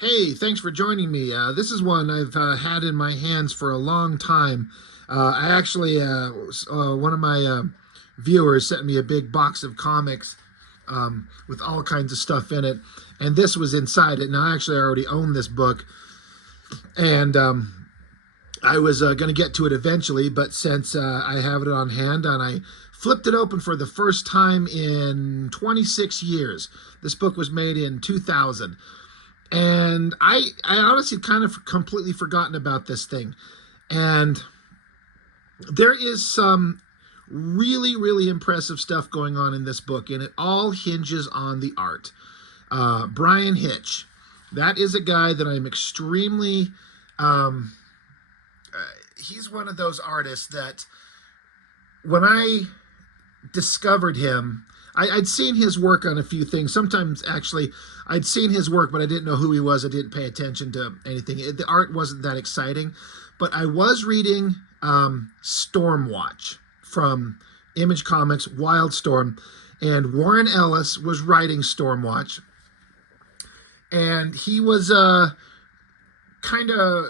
Hey, thanks for joining me. This is one I've had in my hands for a long time. I actually, one of my viewers sent me a big box of comics with all kinds of stuff in it, and this was inside it. Now, actually, I already own this book, and I was going to get to it eventually, but since I have it on hand and I flipped it open for the first time in 26 years, this book was made in 2000. And I honestly kind of completely forgotten about this thing. And there is some really, really impressive stuff going on in this book, and it all hinges on the art. Bryan Hitch, that is a guy that I'm extremely, um, he's one of those artists that when I discovered him, I'd seen his work on a few things. Sometimes, actually, I'd seen his work, but I didn't know who he was. I didn't pay attention to anything. The art wasn't that exciting. But I was reading Stormwatch from Image Comics, Wildstorm, and Warren Ellis was writing Stormwatch. And he was kind of,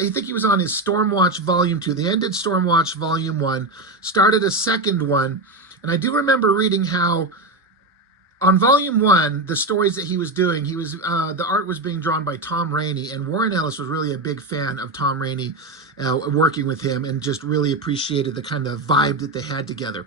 I think he was on his Stormwatch Volume 2. They ended Stormwatch Volume 1, started a second one. And I do remember reading how on Volume 1, the stories that he was doing, the art was being drawn by Tom Rainey, and Warren Ellis was really a big fan of Tom Rainey working with him and just really appreciated the kind of vibe that they had together.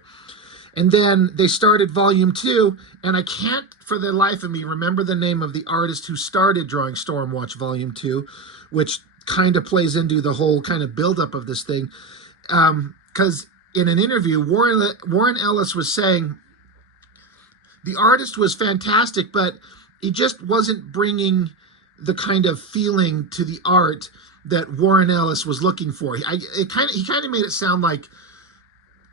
And then they started Volume 2, and I can't for the life of me remember the name of the artist who started drawing Stormwatch Volume 2, which kind of plays into the whole kind of buildup of this thing. Because in an interview, Warren Ellis was saying the artist was fantastic, but he just wasn't bringing the kind of feeling to the art that Warren Ellis was looking for. He kind of made it sound like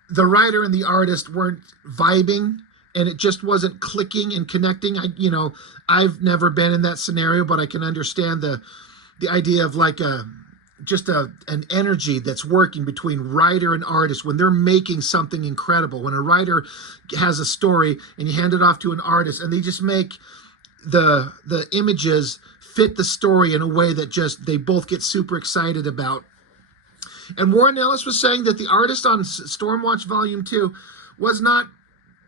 the writer and the artist weren't vibing, and it just wasn't clicking and connecting. I've never been in that scenario, but I can understand the idea of like an energy that's working between writer and artist when they're making something incredible. When a writer has a story and you hand it off to an artist and they just make the images fit the story in a way that just they both get super excited about. And Warren Ellis was saying that the artist on Stormwatch Volume 2 wasn't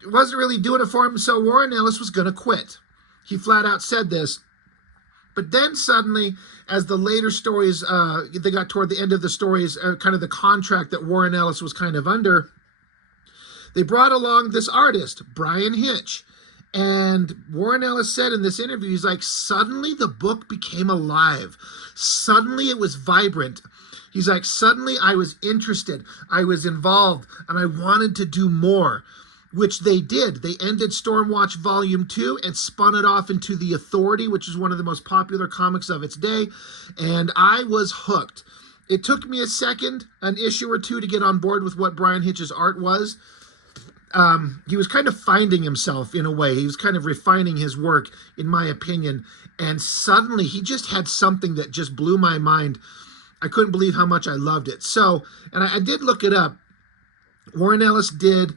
really doing it for him, so Warren Ellis was going to quit. He flat out said this. But then suddenly, as the later stories, they got toward the end of the stories, kind of the contract that Warren Ellis was kind of under, they brought along this artist, Bryan Hitch. And Warren Ellis said in this interview, he's like, suddenly the book became alive. Suddenly it was vibrant. He's like, suddenly I was interested, I was involved, and I wanted to do more. Which they did. They ended Stormwatch Volume 2 and spun it off into The Authority, which is one of the most popular comics of its day. And I was hooked. It took me a second, an issue or two, to get on board with what Bryan Hitch's art was. He was kind of finding himself in a way. He was kind of refining his work, in my opinion. And suddenly he just had something that just blew my mind. I couldn't believe how much I loved it. So, and I did look it up. Warren Ellis did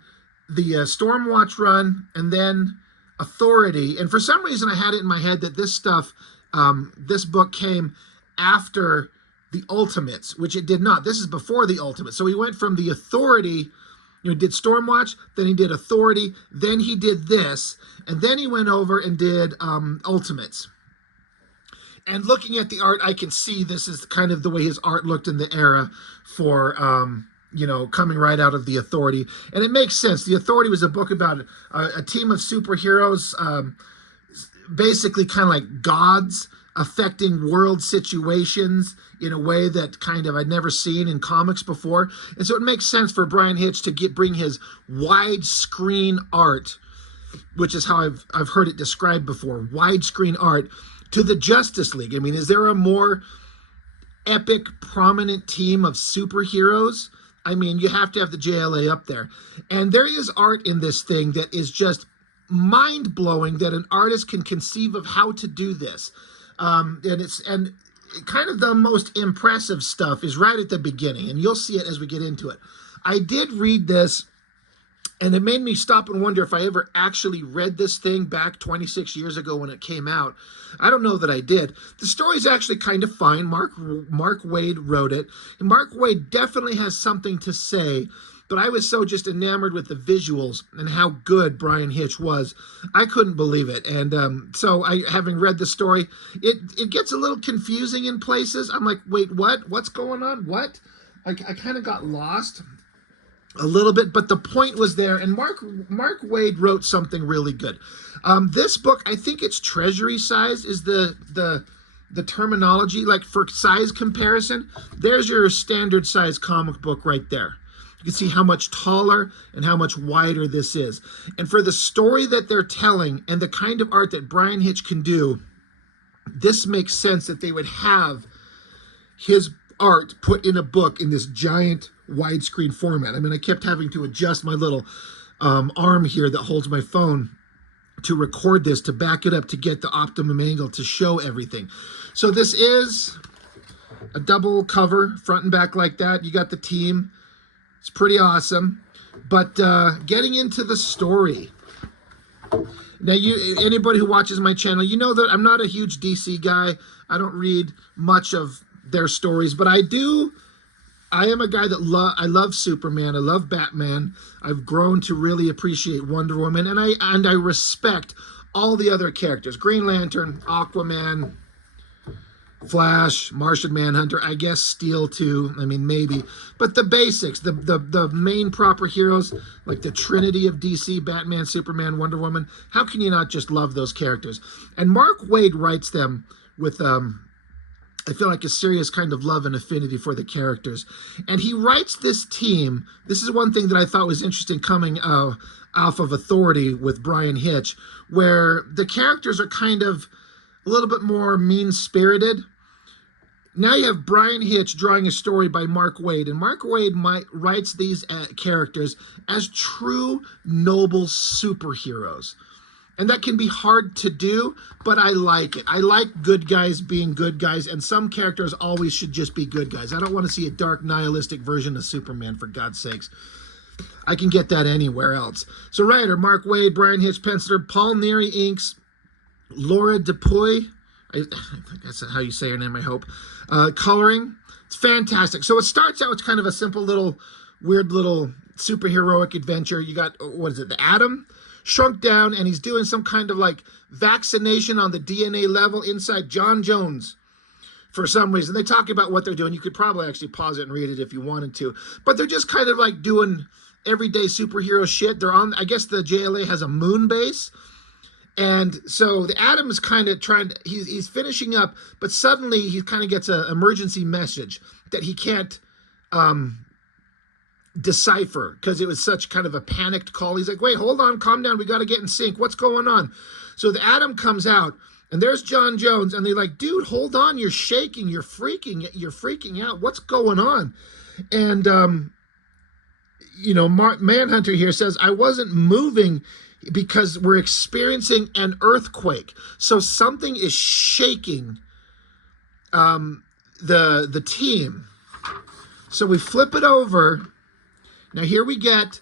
the Stormwatch run and then Authority, and for some reason I had it in my head that this book came after the Ultimates, which it did not. This is before the Ultimates. So he went from the Authority, did Stormwatch, then he did Authority, then he did this, and then he went over and did Ultimates. And looking at the art, I can see this is kind of the way his art looked in the era for coming right out of The Authority. And it makes sense. The Authority was a book about a team of superheroes, basically kind of like gods affecting world situations in a way that kind of I'd never seen in comics before. And so it makes sense for Bryan Hitch to bring his widescreen art, which is how I've heard it described before, widescreen art, to the Justice League. I mean, is there a more epic, prominent team of superheroes? I mean, you have to have the JLA up there. And there is art in this thing that is just mind-blowing, that an artist can conceive of how to do this. And kind of the most impressive stuff is right at the beginning, and you'll see it as we get into it. I did read this And it made me stop and wonder if I ever actually read this thing back 26 years ago when it came out. I don't know that I did. The story's actually kind of fine. Mark Waid wrote it. And Mark Waid definitely has something to say, but I was so just enamored with the visuals and how good Bryan Hitch was. I couldn't believe it. And so having read the story, it gets a little confusing in places. I'm like, wait, what? What's going on? What? I kind of got lost a little bit, but the point was there. And Mark Waid wrote something really good. This book, I think it's treasury size is the terminology, like for size comparison. There's your standard size comic book right there. You can see how much taller and how much wider this is. And for the story that they're telling and the kind of art that Bryan Hitch can do, this makes sense that they would have his art put in a book in this giant widescreen format. I mean, I kept having to adjust my little arm here that holds my phone to record this, to back it up, to get the optimum angle to show everything. So this is a double cover, front and back like that. You got the team. It's pretty awesome. But getting into the story. Now, anybody who watches my channel, you know that I'm not a huge DC guy. I don't read much of their stories, but I am a guy that I love Superman. I love Batman. I've grown to really appreciate Wonder Woman, and I respect all the other characters: Green Lantern, Aquaman, Flash, Martian Manhunter, I guess Steel too. I mean, maybe, but the basics, the main proper heroes, like the Trinity of DC: Batman, Superman, Wonder Woman. How can you not just love those characters? And Mark Waid writes them with I feel like a serious kind of love and affinity for the characters. And he writes this team. This is one thing that I thought was interesting coming off of Authority with Bryan Hitch, where the characters are kind of a little bit more mean-spirited. Now you have Bryan Hitch drawing a story by Mark Waid, and Mark Waid writes these characters as true, noble superheroes. And that can be hard to do, but I like it. I like good guys being good guys, and some characters always should just be good guys. I don't want to see a dark, nihilistic version of Superman, for God's sakes. I can get that anywhere else. So writer, Mark Waid, Bryan Hitch, penciler, Paul Neary inks, Laura Dupuy, I think that's how you say her name, I hope. Coloring, it's fantastic. So it starts out with kind of a simple little, weird little superheroic adventure. You got, what is it, the Atom? Shrunk down, and he's doing some kind of like vaccination on the DNA level inside John Jones for some reason. They talk about what they're doing. You could probably actually pause it and read it if you wanted to, but they're just kind of like doing everyday superhero shit. They're on, I guess the JLA has a moon base, and so the Atom is kind of trying to, he's finishing up, but suddenly he kind of gets an emergency message that he can't decipher, because it was such kind of a panicked call. He's like, wait, hold on, calm down, we got to get in sync, what's going on? So the Atom comes out, and there's John Jones, and they're like, dude, hold on, you're shaking, you're freaking out, what's going on? And you know, Manhunter here says, I wasn't moving because we're experiencing an earthquake. So something is shaking the team. So we flip it over. Now here we get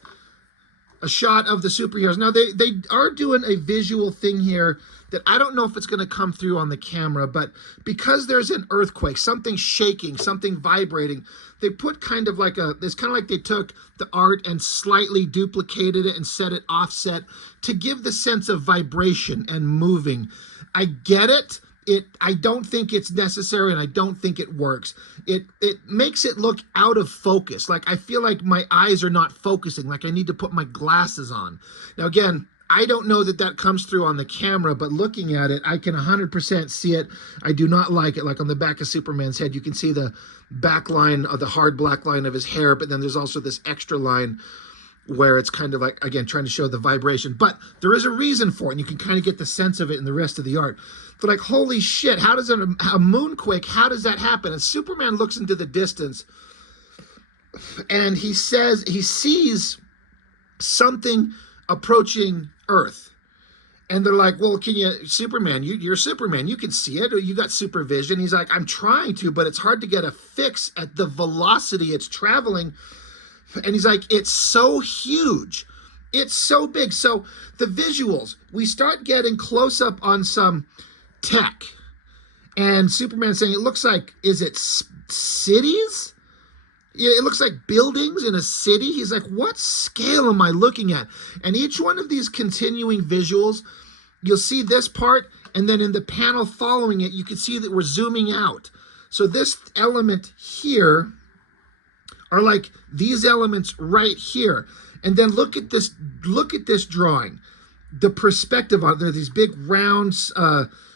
a shot of the superheroes. Now they are doing a visual thing here that I don't know if it's going to come through on the camera, but because there's an earthquake, something shaking, something vibrating, they put kind of like it's kind of like they took the art and slightly duplicated it and set it offset to give the sense of vibration and moving. I get it. I don't think it's necessary, and I don't think it works. It makes it look out of focus. Like I feel like my eyes are not focusing, like I need to put my glasses on. Now again, I don't know that comes through on the camera, but looking at it, I can 100% see it. I do not like it. Like on the back of Superman's head, you can see the back line of the hard black line of his hair, but then there's also this extra line where it's kind of like, again, trying to show the vibration. But there is a reason for it, and you can kind of get the sense of it in the rest of the art. But like, holy shit, how does a moonquake, how does that happen? And Superman looks into the distance, and he says he sees something approaching Earth. And they're like, well, can you, Superman, you're Superman, you can see it, or you got supervision. He's like, I'm trying to, but it's hard to get a fix at the velocity it's traveling. And he's like, it's so huge. It's so big. So the visuals, we start getting close up on some tech. And Superman saying, it looks like, is it cities? Yeah, it looks like buildings in a city. He's like, what scale am I looking at? And each one of these continuing visuals, you'll see this part, and then in the panel following it, you can see that we're zooming out. So this element here are like these elements right here. And then look at this drawing. The perspective on there, these big round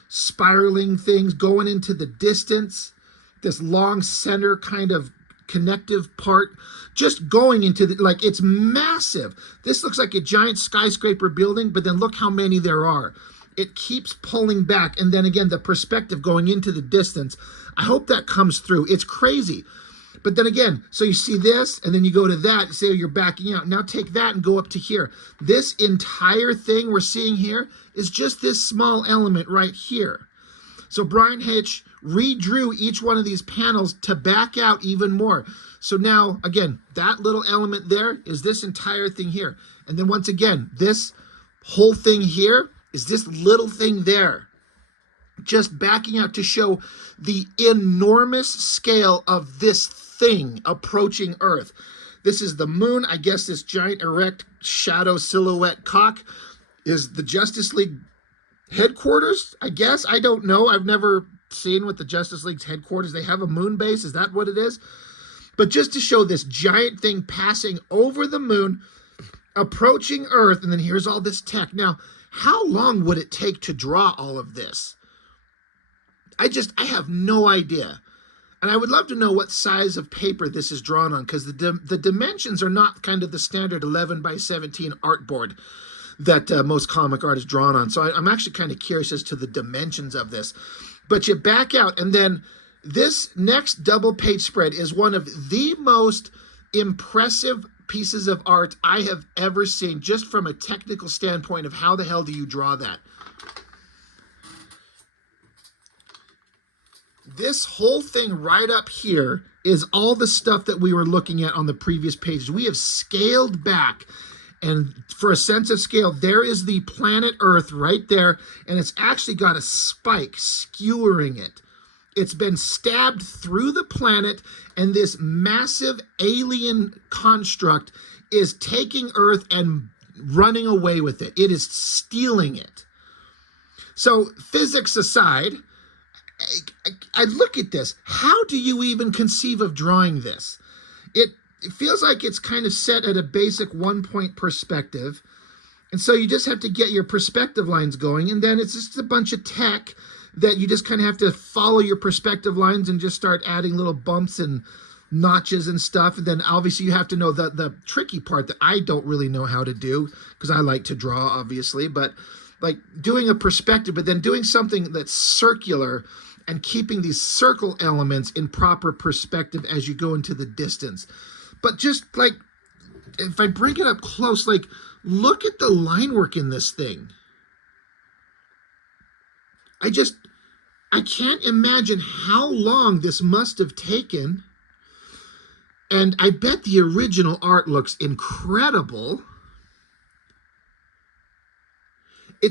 spiraling things going into the distance, this long center kind of connective part just going into the, like, it's massive. This looks like a giant skyscraper building, but then look how many there are. It keeps pulling back, and then again the perspective going into the distance. I hope that comes through. It's crazy. But then again, so you see this, and then you go to that, say you're backing out. Now take that and go up to here. This entire thing we're seeing here is just this small element right here. So Bryan Hitch redrew each one of these panels to back out even more. So now, again, that little element there is this entire thing here. And then once again, this whole thing here is this little thing there. Just backing out to show the enormous scale of this thing approaching Earth. This is the moon. I guess this giant erect shadow silhouette cock is the Justice League headquarters, I guess. I don't know. I've never seen what the Justice League's headquarters. They have a moon base. Is that what it is? But just to show this giant thing passing over the moon, approaching Earth, and then here's all this tech. Now, how long would it take to draw all of this? I have no idea. And I would love to know what size of paper this is drawn on, because the dimensions are not kind of the standard 11 by 17 artboard that most comic art is drawn on. So I'm actually kind of curious as to the dimensions of this. But you back out, and then this next double page spread is one of the most impressive pieces of art I have ever seen, just from a technical standpoint of how the hell do you draw that. This whole thing right up here is all the stuff that we were looking at on the previous pages. We have scaled back, and for a sense of scale, there is the planet Earth right there, and it's actually got a spike skewering it. It's been stabbed through the planet, and this massive alien construct is taking Earth and running away with it. It is stealing it. So physics aside, I look at this. How do you even conceive of drawing this? It feels like it's kind of set at a basic 1-point perspective. And so you just have to get your perspective lines going. And then it's just a bunch of tech that you just kind of have to follow your perspective lines and just start adding little bumps and notches and stuff. And then obviously you have to know the tricky part that I don't really know how to do, because I like to draw, obviously. But like doing a perspective, but then doing something that's circular and keeping these circle elements in proper perspective as you go into the distance. But just like, if I bring it up close, like, look at the line work in this thing. I can't imagine how long this must have taken. And I bet the original art looks incredible. I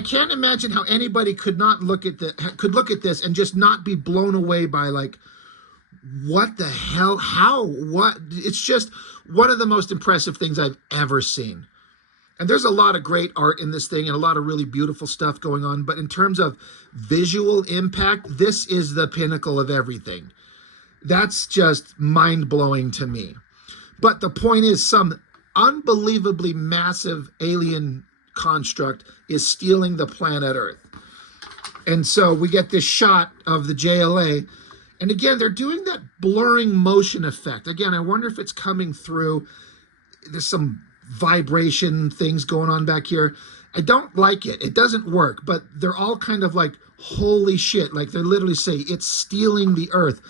can't imagine how anybody could look at this and just not be blown away by, like, what the hell, what? It's just one of the most impressive things I've ever seen. And there's a lot of great art in this thing and a lot of really beautiful stuff going on. But in terms of visual impact, this is the pinnacle of everything. That's just mind-blowing to me. But the point is, some unbelievably massive alien construct is stealing the planet Earth. And so we get this shot of the JLA. And again, they're doing that blurring motion effect. Again, I wonder if it's coming through. There's some vibration things going on back here. I don't like it. It doesn't work. But they're all kind of like, holy shit. Like, they literally say it's stealing the Earth.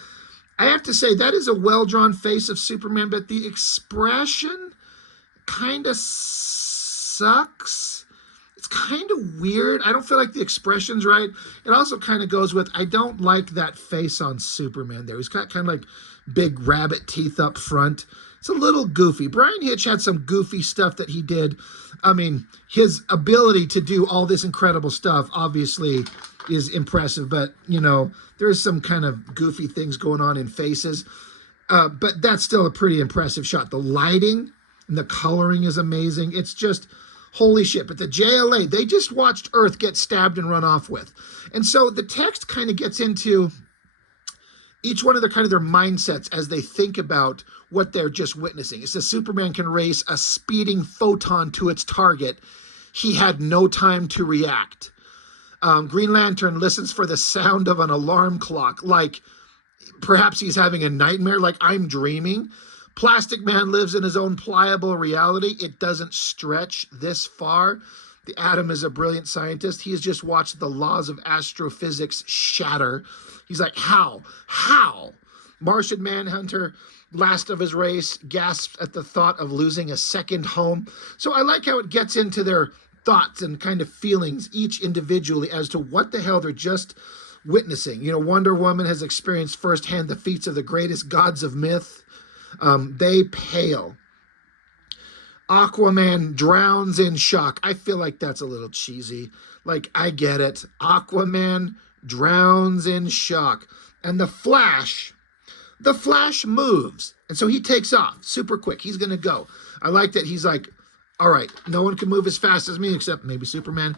I have to say, that is a well-drawn face of Superman, but the expression kind of sucks. It's kind of weird. I don't feel like the expression's right. It also kind of goes with, I don't like that face on Superman there. He's got kind of like big rabbit teeth up front. it's a little goofy. Bryan Hitch had some goofy stuff that he did. I mean, his ability to do all this incredible stuff obviously is impressive, but you know, there's some kind of goofy things going on in faces. But that's still a pretty impressive shot. The lighting and the coloring is amazing. It's just holy shit. But the JLA, they just watched Earth get stabbed and run off with. And so the text kind of gets into each one of their mindsets as they think about what they're just witnessing. It says Superman can race a speeding photon to its target. He had no time to react. Green Lantern listens for the sound of an alarm clock, like perhaps he's having a nightmare, like I'm dreaming. Plastic Man lives in his own pliable reality. It doesn't stretch this far. The Atom is a brilliant scientist. He has just watched the laws of astrophysics shatter. He's like, how? How? Martian Manhunter, last of his race, gasps at the thought of losing a second home. So I like how it gets into their thoughts and kind of feelings, each individually, as to what the hell they're just witnessing. You know, Wonder Woman has experienced firsthand the feats of the greatest gods of myth. They pale. Aquaman drowns in shock. I feel like that's a little cheesy. Like, I get it. Aquaman drowns in shock. And the Flash moves. And so he takes off super quick. He's going to go. I like that he's like, all right, no one can move as fast as me except maybe Superman.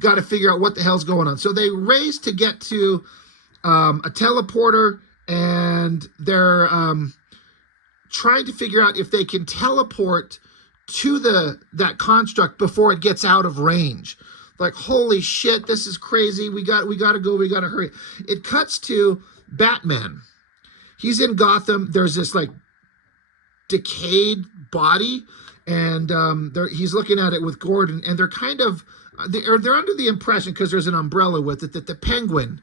Got to figure out what the hell's going on. So they race to get to a teleporter, and they're trying to figure out if they can teleport to that construct before it gets out of range. Like, holy shit, this is crazy. We got to go. We got to hurry. It cuts to Batman. He's in Gotham. There's this like decayed body, and he's looking at it with Gordon, and they're kind of they're under the impression, because there's an umbrella with it, that the Penguin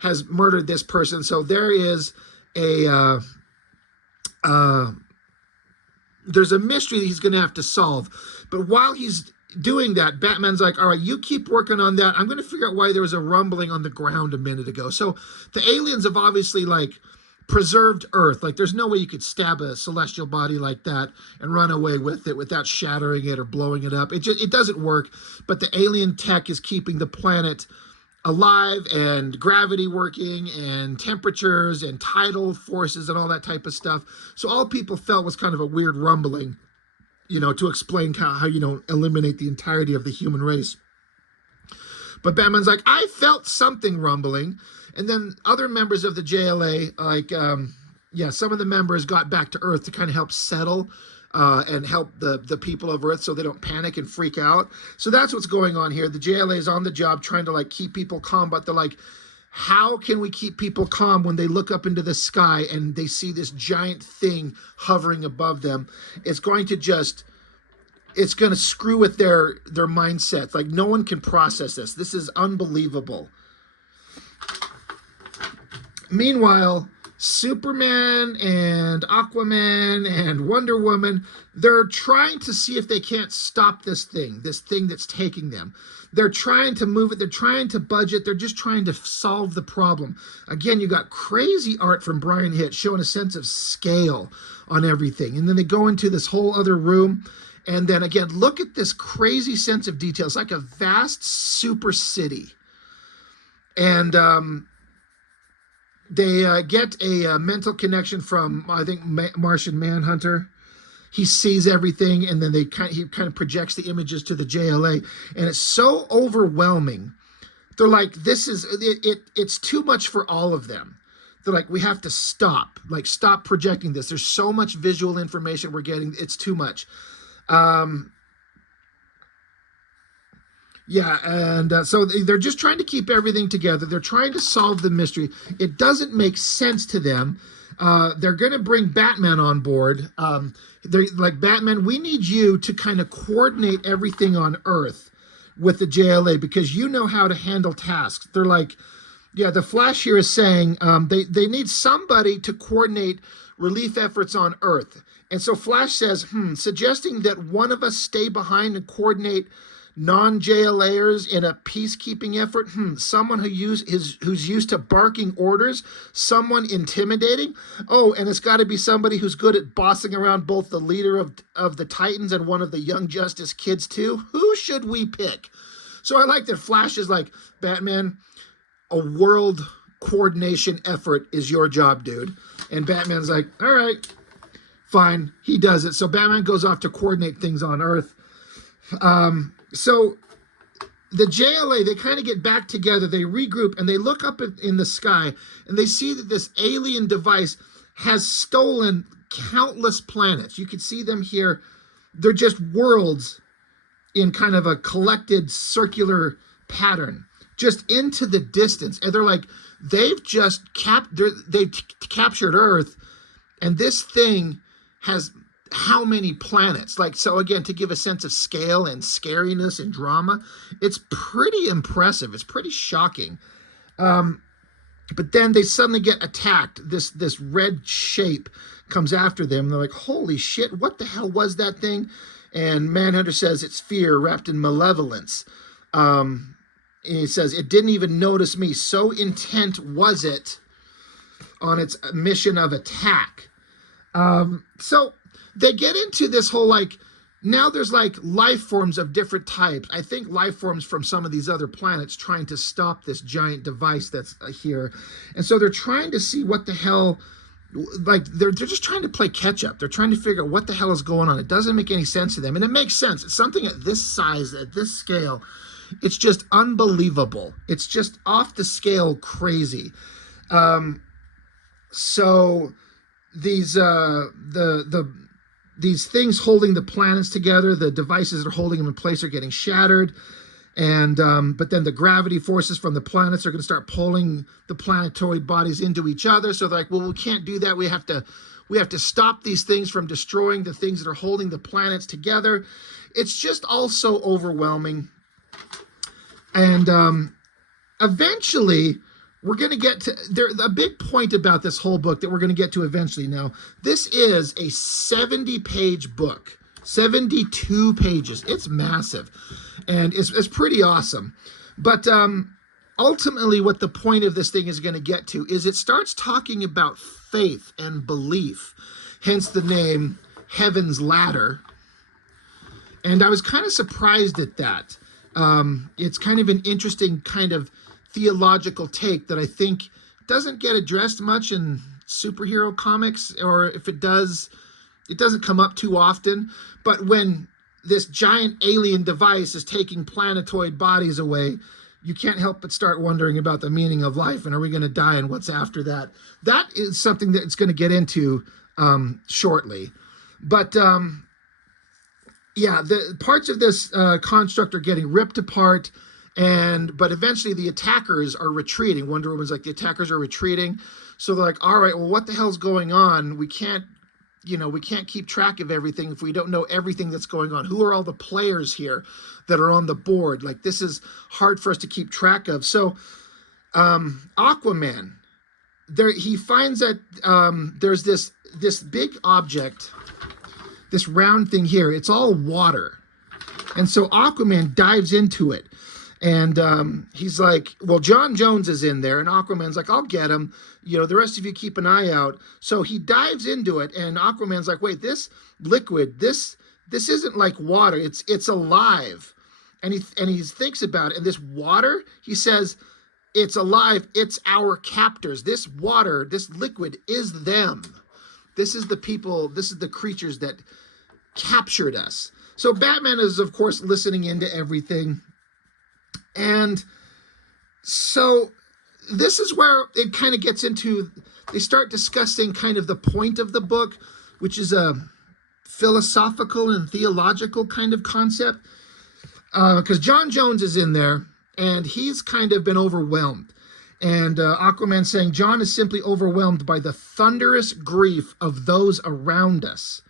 has murdered this person. So there is there's a mystery that he's going to have to solve. But while he's doing that, Batman's like, all right, you keep working on that. I'm going to figure out why there was a rumbling on the ground a minute ago. So the aliens have obviously like preserved Earth. Like, there's no way you could stab a celestial body like that and run away with it without shattering it or blowing it up. It doesn't work. But the alien tech is keeping the planet alive, and gravity working, and temperatures and tidal forces and all that type of stuff. So all people felt was kind of a weird rumbling, you know, to explain how you know, eliminate the entirety of the human race. But Batman's like, I felt something rumbling. And then other members of the JLA, like, some of the members got back to Earth to kind of help settle and help the people of Earth so they don't panic and freak out. So that's what's going on here. The JLA is on the job trying to like keep people calm, but they're like, how can we keep people calm when they look up into the sky and they see this giant thing hovering above them? It's going to screw with their mindsets. Like, no one can process this. This is unbelievable. Meanwhile, Superman and Aquaman and Wonder Woman, they're trying to see if they can't stop this thing that's taking them. They're trying to move it. They're trying to budget. They're just trying to solve the problem. Again, you got crazy art from Bryan Hitch showing a sense of scale on everything. And then they go into this whole other room. And then again, look at this crazy sense of detail. It's like a vast super city. And they get a mental connection from, I think, Martian Manhunter. He sees everything, and then he kind of projects the images to the JLA, and it's so overwhelming. They're like, it's too much for all of them. They're like, we have to stop projecting this. There's so much visual information we're getting. It's too much. So they're just trying to keep everything together. They're trying to solve the mystery. It doesn't make sense to them. They're going to bring Batman on board. They're like, Batman, we need you to kind of coordinate everything on Earth with the JLA because you know how to handle tasks. They're like, yeah, the Flash here is saying they need somebody to coordinate relief efforts on Earth. And so Flash says, suggesting that one of us stay behind and coordinate non-JLAers in a peacekeeping effort. Someone who's used to barking orders, someone intimidating. Oh, and it's got to be somebody who's good at bossing around both the leader of the Titans and one of the Young Justice kids too. Who should we pick? So I like that Flash is like, Batman, a world coordination effort is your job, dude. And Batman's like, all right, fine. He does it. So Batman goes off to coordinate things on Earth. So the JLA, they kind of get back together, they regroup, and they look up in the sky, and they see that this alien device has stolen countless planets. You can see them here. They're just worlds in kind of a collected circular pattern, just into the distance. And they're like, they've captured Earth, and this thing has how many planets? Like, so again, to give a sense of scale and scariness and drama, it's pretty impressive. It's pretty shocking. But then they suddenly get attacked. This red shape comes after them. They're like, holy shit, what the hell was that thing? And Manhunter says it's fear wrapped in malevolence. And he says, it didn't even notice me. So intent was it on its mission of attack. So they get into this whole, like, now there's like life forms of different types. I think life forms from some of these other planets trying to stop this giant device that's here. And so they're trying to see what the hell, like, they're just trying to play catch up. They're trying to figure out what the hell is going on. It doesn't make any sense to them. And it makes sense. It's something at this size, at this scale. It's just unbelievable. It's just off the scale crazy. So these these things holding the planets together, the devices that are holding them in place are getting shattered. And but then the gravity forces from the planets are going to start pulling the planetoid bodies into each other. So they're like, well, we can't do that. We have to stop these things from destroying the things that are holding the planets together. It's just all so overwhelming. And eventually, we're going to get to a big point about this whole book that we're going to get to eventually. Now, this is a 70-page book, 72 pages. It's massive, and it's pretty awesome. But ultimately, what the point of this thing is going to get to is it starts talking about faith and belief, hence the name Heaven's Ladder. And I was kind of surprised at that. It's kind of an interesting kind of theological take that I think doesn't get addressed much in superhero comics, or if it does, it doesn't come up too often. But when this giant alien device is taking planetoid bodies away, you can't help but start wondering about the meaning of life, and are we going to die, and what's after that? That is something that it's going to get into shortly. But yeah, the parts of this construct are getting ripped apart. But eventually the attackers are retreating. Wonder Woman's like, the attackers are retreating. So they're like, all right, well, what the hell's going on? We can't keep track of everything if we don't know everything that's going on. Who are all the players here that are on the board? Like, this is hard for us to keep track of. So Aquaman, he finds that there's this big object, this round thing here. It's all water. And so Aquaman dives into it. And he's like, well, John Jones is in there. And Aquaman's like, I'll get him. The rest of you keep an eye out. So he dives into it. And Aquaman's like, wait, this liquid, this isn't like water. It's alive. And he thinks about it. And this water, he says, it's alive. It's our captors. This water, this liquid is them. This is the people. This is the creatures that captured us. So Batman is, of course, listening into everything. And so this is where it kind of gets into, they start discussing kind of the point of the book, which is a philosophical and theological kind of concept. Because John Jones is in there, and he's kind of been overwhelmed. And Aquaman saying, John is simply overwhelmed by the thunderous grief of those around us.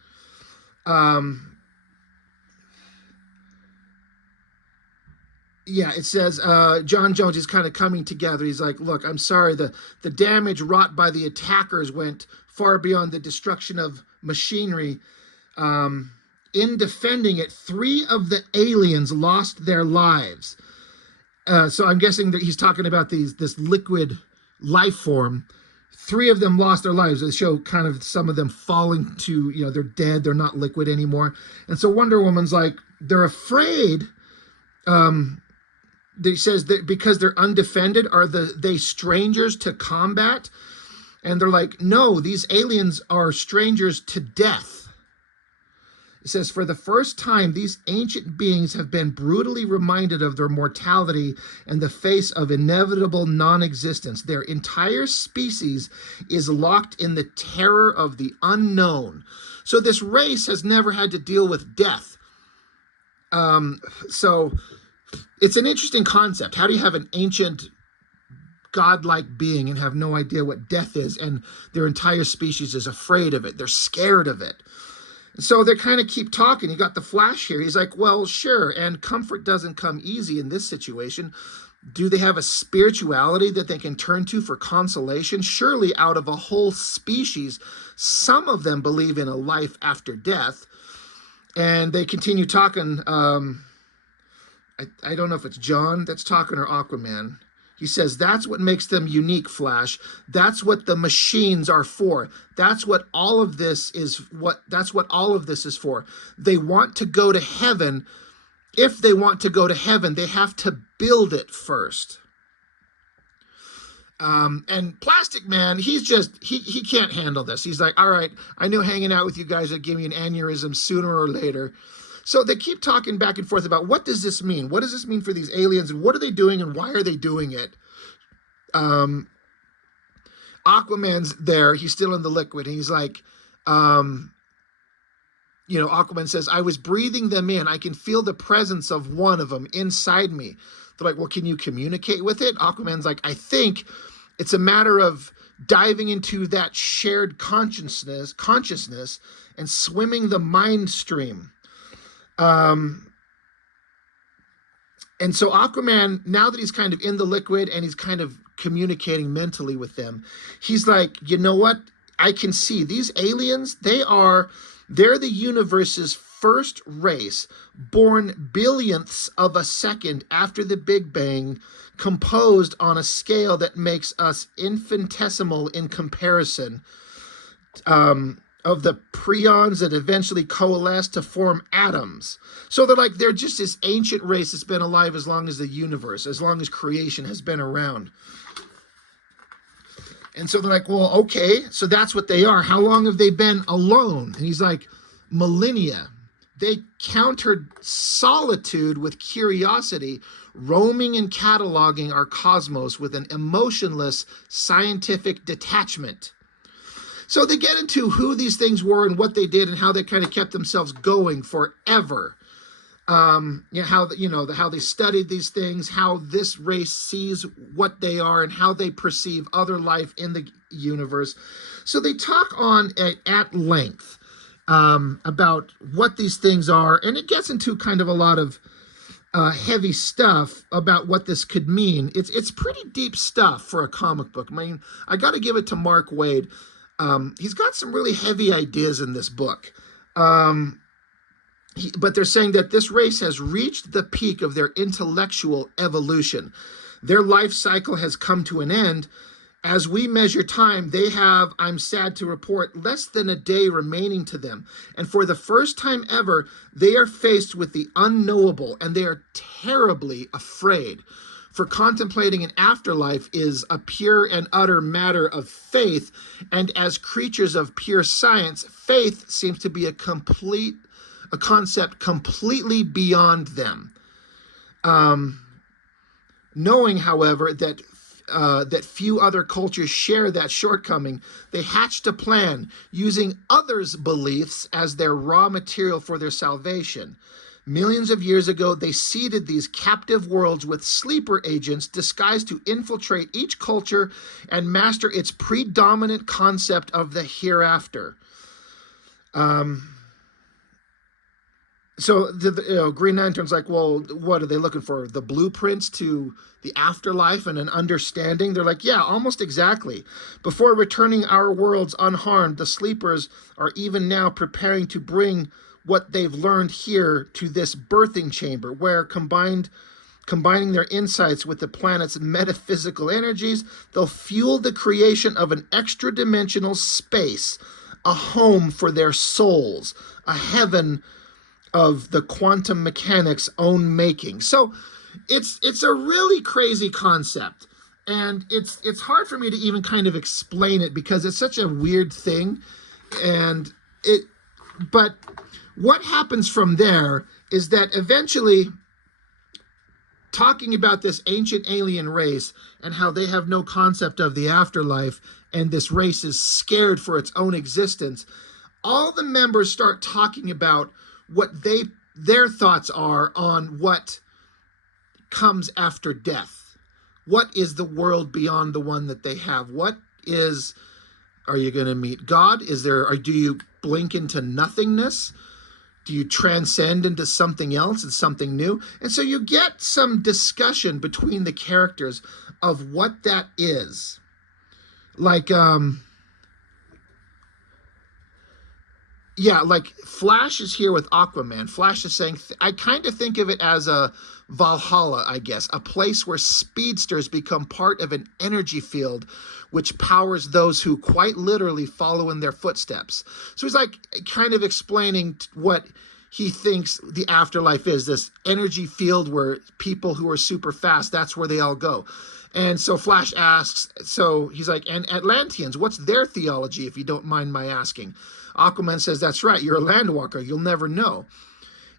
Yeah, it says John Jones is kind of coming together. He's like, look, I'm sorry. The damage wrought by the attackers went far beyond the destruction of machinery. in defending it, 3 of the aliens lost their lives. So I'm guessing that he's talking about this liquid life form. 3 of them lost their lives. They show kind of some of them falling to, they're dead. They're not liquid anymore. And so Wonder Woman's like, they're afraid. He says that because they're undefended, are they strangers to combat? And they're like, no, these aliens are strangers to death. It says, for the first time, these ancient beings have been brutally reminded of their mortality in the face of inevitable non-existence. Their entire species is locked in the terror of the unknown. So this race has never had to deal with death. So it's an interesting concept. How do you have an ancient godlike being and have no idea what death is, and their entire species is afraid of it? They're scared of it. So they kind of keep talking. You got the Flash here. He's like, well, sure, and comfort doesn't come easy in this situation. Do they have a spirituality that they can turn to for consolation? Surely out of a whole species, some of them believe in a life after death. And they continue talking. I don't know if it's John that's talking or Aquaman. He says, that's what makes them unique, Flash. That's what the machines are for. That's what all of this is for. They want to go to heaven. If they want to go to heaven, they have to build it first. And Plastic Man, he can't handle this. He's like, all right, I knew hanging out with you guys would give me an aneurysm sooner or later. So they keep talking back and forth about, what does this mean? What does this mean for these aliens, and what are they doing, and why are they doing it? Aquaman's there. He's still in the liquid. And he's like, Aquaman says, I was breathing them in. I can feel the presence of one of them inside me. They're like, well, can you communicate with it? Aquaman's like, I think it's a matter of diving into that shared consciousness and swimming the mind stream. And so Aquaman, now that he's kind of in the liquid and he's kind of communicating mentally with them, he's like, you know what? I can see these aliens, they're the universe's first race, born billionths of a second after the Big Bang, composed on a scale that makes us infinitesimal in comparison. Of the prions that eventually coalesce to form atoms. So they're just this ancient race that's been alive as long as the universe, as long as creation has been around. And so they're like, well, okay, so that's what they are. How long have they been alone? And he's like, millennia. They countered solitude with curiosity, roaming and cataloging our cosmos with an emotionless scientific detachment. So they get into who these things were and what they did and how they kind of kept themselves going forever. How they studied these things, how this race sees what they are and how they perceive other life in the universe. So they talk on at length about what these things are, and it gets into kind of a lot of heavy stuff about what this could mean. It's pretty deep stuff for a comic book. I mean, I got to give it to Mark Waid. He's got some really heavy ideas in this book. But they're saying that this race has reached the peak of their intellectual evolution. Their life cycle has come to an end. As we measure time, they have, I'm sad to report, less than a day remaining to them. And for the first time ever, they are faced with the unknowable, and they are terribly afraid. For contemplating an afterlife is a pure and utter matter of faith, and as creatures of pure science, faith seems to be a concept completely beyond them. Knowing, however, that few other cultures share that shortcoming, they hatched a plan using others' beliefs as their raw material for their salvation. Millions of years ago, they seeded these captive worlds with sleeper agents disguised to infiltrate each culture and master its predominant concept of the hereafter. So the Green Lantern's like, well, what are they looking for? The blueprints to the afterlife and an understanding? They're like, yeah, almost exactly. Before returning our worlds unharmed, the sleepers are even now preparing to bring what they've learned here to this birthing chamber, where combining their insights with the planet's metaphysical energies, they'll fuel the creation of an extra-dimensional space, a home for their souls, a heaven of the quantum mechanics' own making. So it's a really crazy concept, and it's hard for me to even kind of explain it because it's such a weird thing. And but what happens from there is that eventually, talking about this ancient alien race and how they have no concept of the afterlife, and this race is scared for its own existence, all the members start talking about what their thoughts are on what comes after death. What is the world beyond the one that they have? Are you going to meet God? Do you blink into nothingness? Do you transcend into something else and something new? And so you get some discussion between the characters of what that is. Like, like Flash is here with Aquaman. Flash is saying, I kind of think of it as a Valhalla, I guess, a place where speedsters become part of an energy field which powers those who quite literally follow in their footsteps. So he's like kind of explaining what he thinks the afterlife is, this energy field where people who are super fast, that's where they all go. And so Flash asks, so he's like, and Atlanteans, what's their theology, if you don't mind my asking? Aquaman says, that's right, you're a landwalker, you'll never know.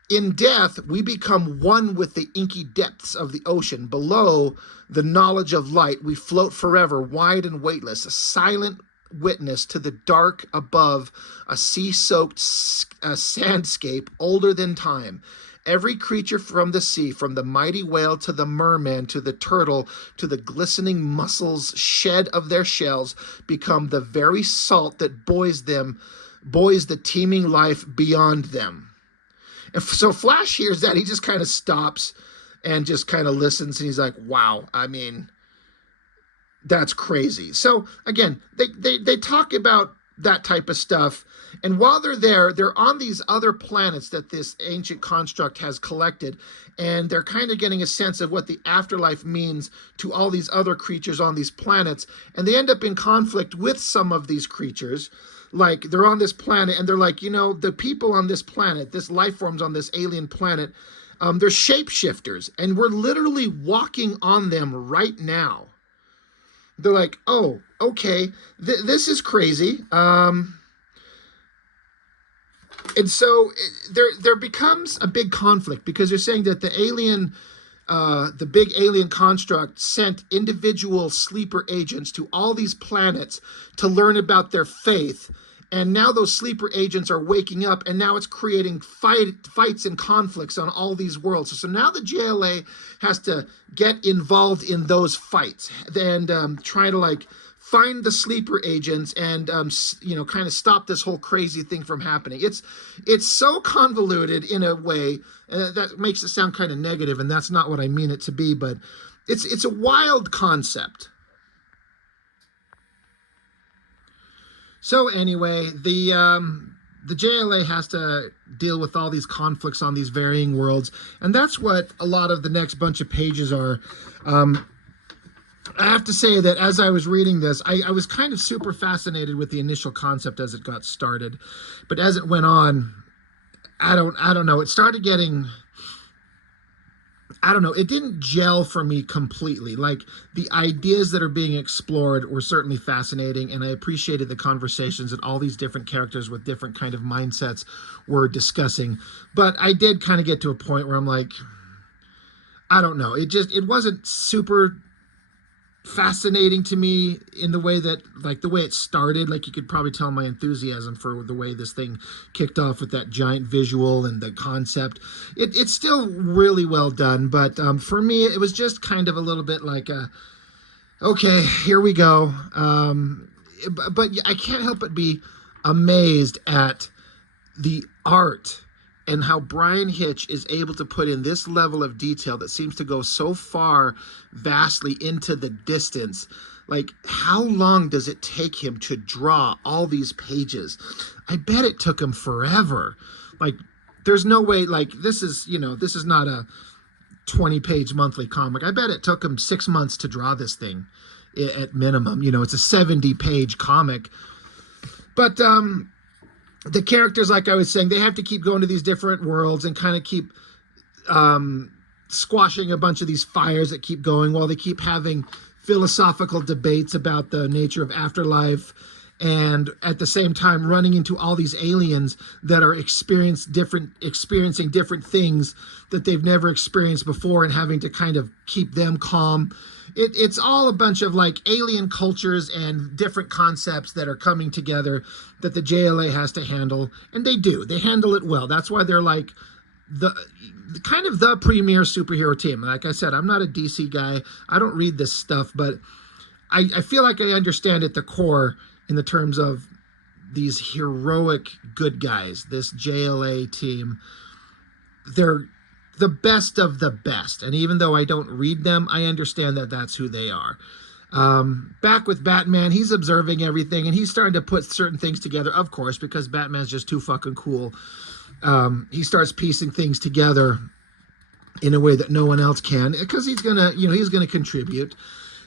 In death, we become one with the inky depths of the ocean. Below the knowledge of light, we float forever, wide and weightless, a silent witness to the dark above, a sea-soaked sandscape older than time. Every creature from the sea, from the mighty whale to the merman to the turtle to the glistening mussels shed of their shells, become the very salt that buoys the teeming life beyond them. And so Flash hears that, he just kind of stops and just kind of listens, and he's like, wow, I mean, that's crazy. So again, they talk about that type of stuff, and while they're there, they're on these other planets that this ancient construct has collected, and they're kind of getting a sense of what the afterlife means to all these other creatures on these planets, and they end up in conflict with some of these creatures. Like, they're on this planet, and they're like, the people on this planet, this life forms on this alien planet, they're shapeshifters, and we're literally walking on them right now. They're like, oh, okay, this is crazy. And so there becomes a big conflict, because they're saying that the big alien construct sent individual sleeper agents to all these planets to learn about their faith. And now those sleeper agents are waking up, and now it's creating fights and conflicts on all these worlds. So now the JLA has to get involved in those fights and try to find the sleeper agents and kind of stop this whole crazy thing from happening. It's so convoluted in a way that makes it sound kind of negative, and that's not what I mean it to be. But it's a wild concept. So anyway, the JLA has to deal with all these conflicts on these varying worlds, and that's what a lot of the next bunch of pages are. I have to say that as I was reading this, I was kind of super fascinated with the initial concept as it got started, but as it went on, I don't know. It started getting, it didn't gel for me completely. Like, the ideas that are being explored were certainly fascinating, and I appreciated the conversations that all these different characters with different kind of mindsets were discussing. But I did kind of get to a point where I'm like, I don't know. It wasn't super fascinating to me in the way that, the way it started. Like, you could probably tell my enthusiasm for the way this thing kicked off with that giant visual and the concept. It's still really well done, but for me, it was just kind of a little bit like, okay, here we go. But I can't help but be amazed at the art and how Bryan Hitch is able to put in this level of detail that seems to go so far vastly into the distance. Like, how long does it take him to draw all these pages? I bet it took him forever. Like, there's no way, like, this is, you know, this is not a 20-page monthly comic. I bet it took him 6 months to draw this thing at minimum. You know, it's a 70-page comic. But the characters, like I was saying, they have to keep going to these different worlds and kind of keep squashing a bunch of these fires that keep going while they keep having philosophical debates about the nature of afterlife, and at the same time running into all these aliens that are experiencing different things that they've never experienced before, and having to kind of keep them calm. It's all a bunch of like alien cultures and different concepts that are coming together that the JLA has to handle, and they do. They handle it well. That's why they're like the kind of the premier superhero team. Like I said, I'm not a DC guy. I don't read this stuff, but I feel like I understand at the core in the terms of these heroic good guys, this JLA team. They're the best of the best. And even though I don't read them, I understand that that's who they are. Back with Batman, he's observing everything, and he's starting to put certain things together, of course, because Batman's just too fucking cool. He starts piecing things together in a way that no one else can, because he's gonna contribute.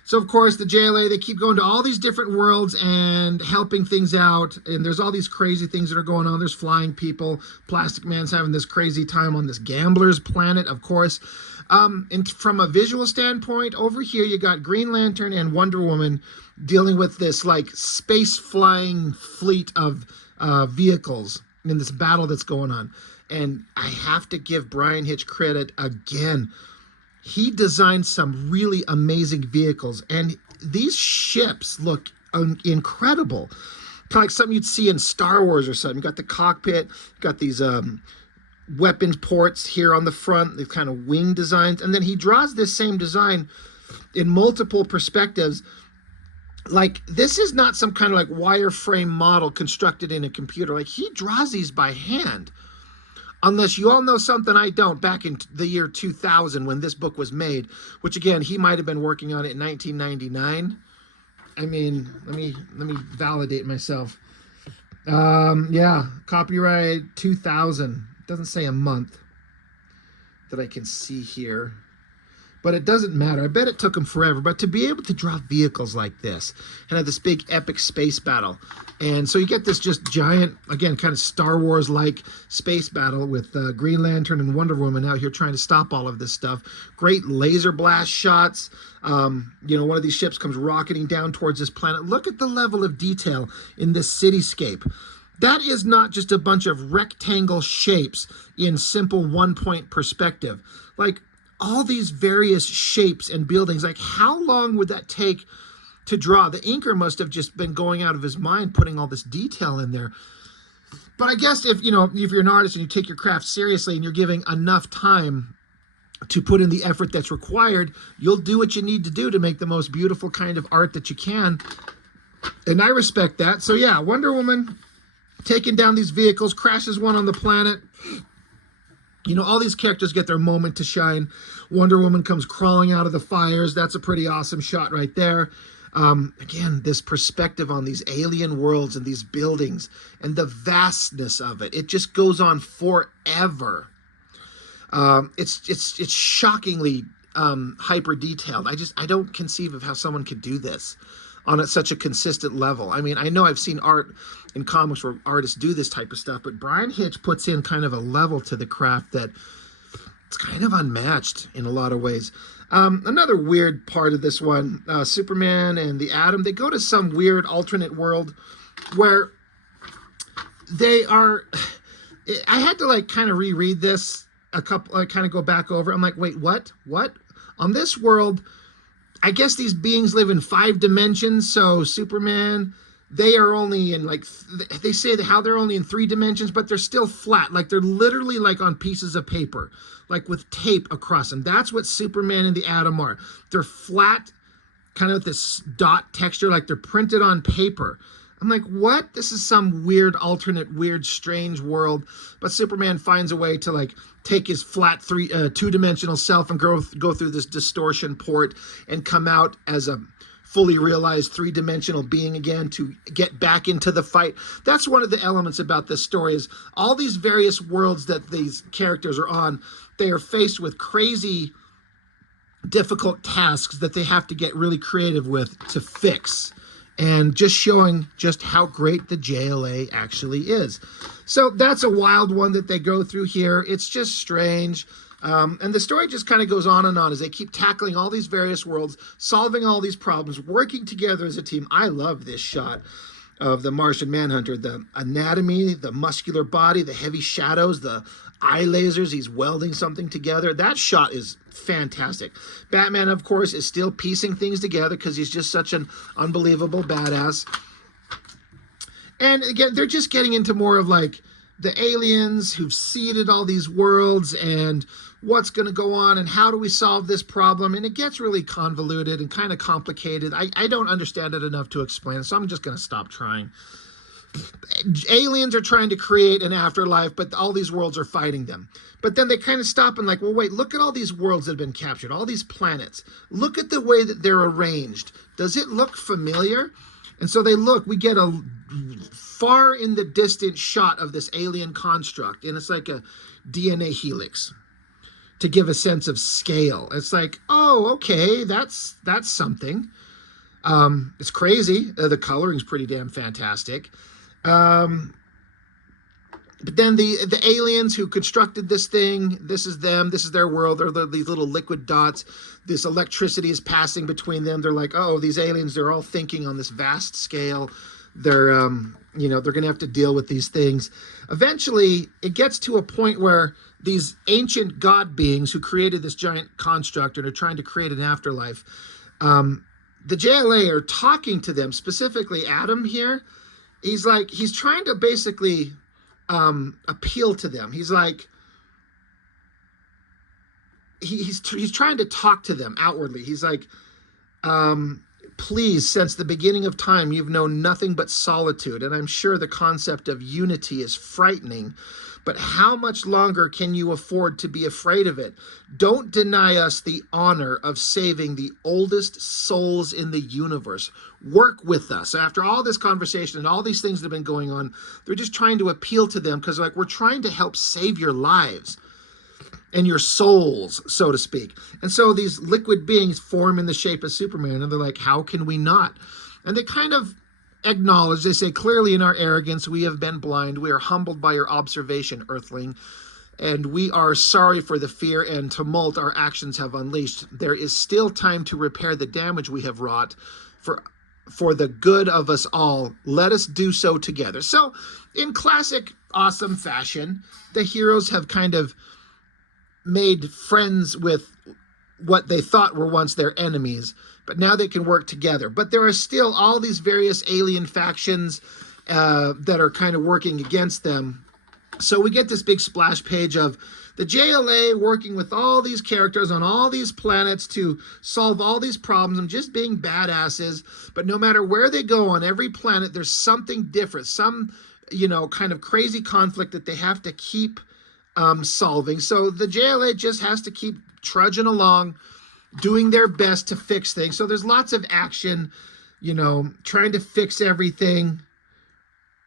So, of course, the JLA, they keep going to all these different worlds and helping things out. And there's all these crazy things that are going on. There's flying people. Plastic Man's having this crazy time on this gambler's planet, of course. And from a visual standpoint, over here, you got Green Lantern and Wonder Woman dealing with this, like, space-flying fleet of vehicles in this battle that's going on. And I have to give Bryan Hitch credit again. He designed some really amazing vehicles, and these ships look incredible. Kind of like something you'd see in Star Wars or something. You got the cockpit, got these weapons ports here on the front, these kind of wing designs, and then he draws this same design in multiple perspectives. Like, this is not some kind of like wireframe model constructed in a computer. Like, he draws these by hand. Unless you all know something I don't, back in the year 2000 when this book was made, which again, he might have been working on it in 1999. I mean, let me validate myself. Yeah, copyright 2000. It doesn't say a month that I can see here. But it doesn't matter. I bet it took him forever. But to be able to draw vehicles like this and have this big epic space battle. And so you get this just giant, again, kind of Star Wars-like space battle with Green Lantern and Wonder Woman out here trying to stop all of this stuff. Great laser blast shots. You know, one of these ships comes rocketing down towards this planet. Look at the level of detail in this cityscape. That is not just a bunch of rectangle shapes in simple one-point perspective. Like, all these various shapes and buildings, like, how long would that take to draw? The inker must have just been going out of his mind putting all this detail in there. But I guess if you're an artist and you take your craft seriously and you're giving enough time to put in the effort that's required, you'll do what you need to do to make the most beautiful kind of art that you can. And I respect that. So yeah, Wonder Woman taking down these vehicles, crashes one on the planet. You know, all these characters get their moment to shine. Wonder Woman comes crawling out of the fires. That's a pretty awesome shot right there. Again, this perspective on these alien worlds and these buildings and the vastness of it. It just goes on forever. It's shockingly hyper detailed. I don't conceive of how someone could do this on such a consistent level. I mean, I know I've seen art in comics where artists do this type of stuff, but Bryan Hitch puts in kind of a level to the craft that it's kind of unmatched in a lot of ways. Another weird part of this one, Superman and the Atom, they go to some weird alternate world where they are, I had to like kind of reread this kind of go back over. I'm like, wait, what? On this world, I guess these beings live in 5 dimensions. So Superman, they are only in like, they say how they're only in 3 dimensions, but they're still flat. Like they're literally like on pieces of paper, like with tape across them. That's what Superman and the Atom are. They're flat, kind of with this dot texture, like they're printed on paper. I'm like, what? This is some weird, alternate, weird, strange world. But Superman finds a way to like take his flat 2-dimensional self and go through this distortion port and come out as a fully realized three-dimensional being again to get back into the fight. That's one of the elements about this story is all these various worlds that these characters are on, they are faced with crazy, difficult tasks that they have to get really creative with to fix. And just showing just how great the JLA actually is. So that's a wild one that they go through here. It's just strange. And the story just kind of goes on and on as they keep tackling all these various worlds, solving all these problems, working together as a team. I love this shot of the Martian Manhunter, the anatomy, the muscular body, the heavy shadows, the eye lasers, he's welding something together. That shot is fantastic. Batman, of course, is still piecing things together because he's just such an unbelievable badass. And again, they're just getting into more of like the aliens who've seeded all these worlds and what's going to go on and how do we solve this problem. And it gets really convoluted and kind of complicated. I don't understand it enough to explain it, so I'm just going to stop trying. Aliens are trying to create an afterlife, but all these worlds are fighting them. But then they kind of stop and like, well, wait, look at all these worlds that have been captured, all these planets. Look at the way that they're arranged. Does it look familiar? And so they look, we get a far in the distant shot of this alien construct, and it's like a DNA helix to give a sense of scale. It's like, oh, okay, that's something. It's crazy. The coloring's pretty damn fantastic. But then the aliens who constructed this thing, this is them, this is their world. They're these little liquid dots. This electricity is passing between them. They're like, oh, these aliens, they're all thinking on this vast scale. They're, you know, they're going to have to deal with these things. Eventually, it gets to a point where these ancient god beings who created this giant construct and are trying to create an afterlife, the JLA are talking to them, specifically Adam here. He's like, he's trying to basically appeal to them. He's like, he's trying to talk to them outwardly. He's like, please, since the beginning of time, you've known nothing but solitude. And I'm sure the concept of unity is frightening, but how much longer can you afford to be afraid of it? Don't deny us the honor of saving the oldest souls in the universe. Work with us. After all this conversation and all these things that have been going on, they're just trying to appeal to them because, like, we're trying to help save your lives and your souls, so to speak. And so these liquid beings form in the shape of Superman, and they're like, how can we not? And they kind of acknowledge, they say, clearly in our arrogance, we have been blind. We are humbled by your observation, Earthling, and we are sorry for the fear and tumult our actions have unleashed. There is still time to repair the damage we have wrought for the good of us all. Let us do so together. So in classic awesome fashion, the heroes have kind of made friends with what they thought were once their enemies, but now they can work together. But there are still all these various alien factions that are kind of working against them. So we get this big splash page of the JLA working with all these characters on all these planets to solve all these problems and just being badasses. But no matter where they go on every planet, there's something different, some, you know, kind of crazy conflict that they have to keep solving. So the JLA just has to keep trudging along, doing their best to fix things. So there's lots of action, you know, trying to fix everything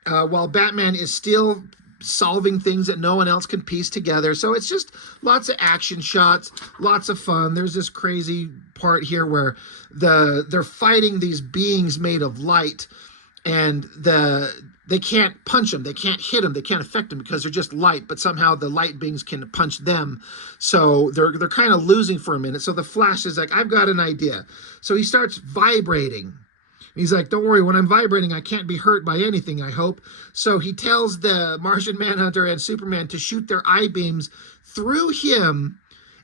while Batman is still solving things that no one else can piece together. So it's just lots of action shots, lots of fun. There's this crazy part here where they're fighting these beings made of light, and they can't punch them, they can't hit them, they can't affect them because they're just light, but somehow the light beings can punch them. So they're kind of losing for a minute. So the Flash is like, I've got an idea. So he starts vibrating. He's like, don't worry, when I'm vibrating, I can't be hurt by anything, I hope. So he tells the Martian Manhunter and Superman to shoot their eye beams through him.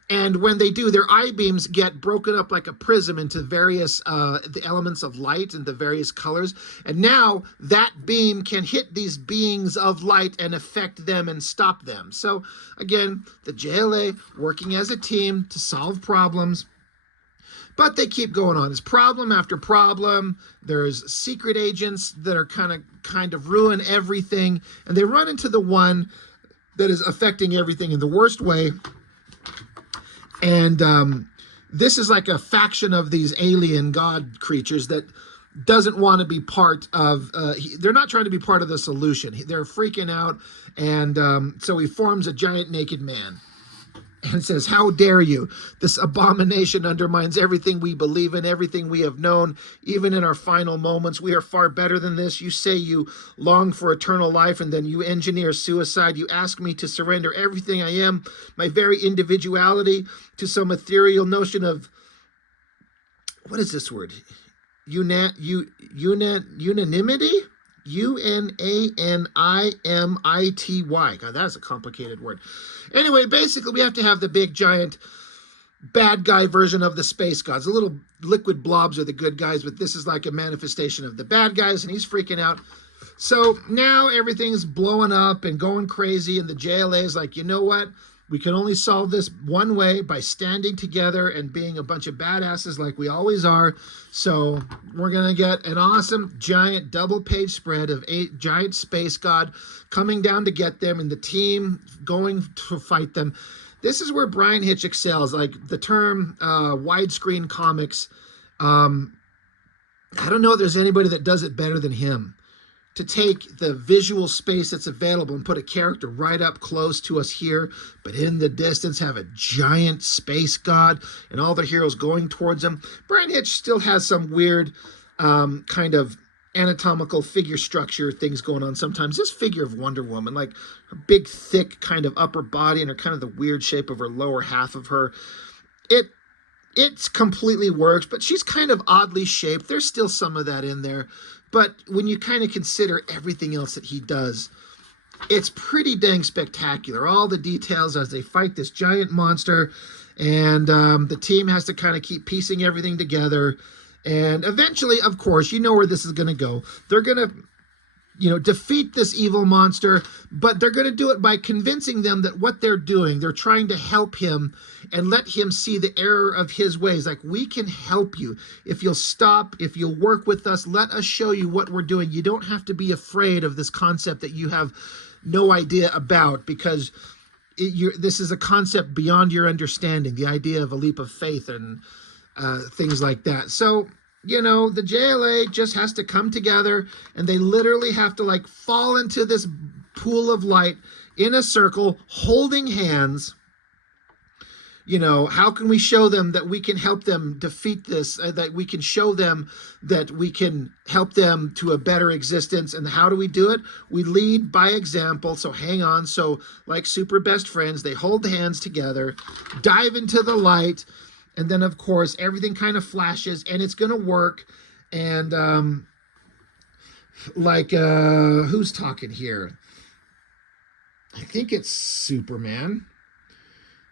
And when they do, their eye beams get broken up like a prism into various the elements of light and the various colors. And now that beam can hit these beings of light and affect them and stop them. So again, the JLA working as a team to solve problems. But they keep going on. It's problem after problem. There's secret agents that are kind of ruin everything. And they run into the one that is affecting everything in the worst way. And this is like a faction of these alien god creatures that doesn't want to be part of, they're not trying to be part of the solution. They're freaking out. And so he forms a giant naked man and says, how dare you? This abomination undermines everything we believe in, everything we have known. Even in our final moments, we are far better than this. You say you long for eternal life, and then you engineer suicide. You ask me to surrender everything I am, my very individuality, to some ethereal notion of, what is this word? Unanimity? Unanimity. God, that's a complicated word. Anyway, basically, we have to have the big, giant, bad guy version of the space gods. The little liquid blobs are the good guys, but this is like a manifestation of the bad guys, and he's freaking out. So now everything's blowing up and going crazy, and the JLA is like, you know what? We can only solve this one way, by standing together and being a bunch of badasses like we always are. So we're going to get an awesome, giant, double-page spread of 8 giant space god coming down to get them, and the team going to fight them. This is where Bryan Hitch excels. Like the term widescreen comics, I don't know if there's anybody that does it better than him. To take the visual space that's available and put a character right up close to us here, but in the distance have a giant space god and all the heroes going towards him. Bryan Hitch still has some weird kind of anatomical figure structure things going on sometimes. This figure of Wonder Woman, like her big, thick kind of upper body and her kind of the weird shape of her lower half of her, it's completely works, but she's kind of oddly shaped. There's still some of that in there. But when you kind of consider everything else that he does, it's pretty dang spectacular. All the details as they fight this giant monster, and the team has to kind of keep piecing everything together. And eventually, of course, you know where this is going to go. They're going to, defeat this evil monster, but they're going to do it by convincing them that what they're doing, they're trying to help him and let him see the error of his ways. Like, we can help you. If you'll stop, if you'll work with us, let us show you what we're doing. You don't have to be afraid of this concept that you have no idea about, because this is a concept beyond your understanding, the idea of a leap of faith and things like that. So, the JLA just has to come together, and they literally have to like fall into this pool of light in a circle, holding hands. How can we show them that we can help them defeat this, that we can show them that we can help them to a better existence? And how do we do it? We lead by example. So hang on. So like super best friends, they hold hands together, dive into the light. And then, of course, everything kind of flashes, and it's going to work. And, who's talking here? I think it's Superman.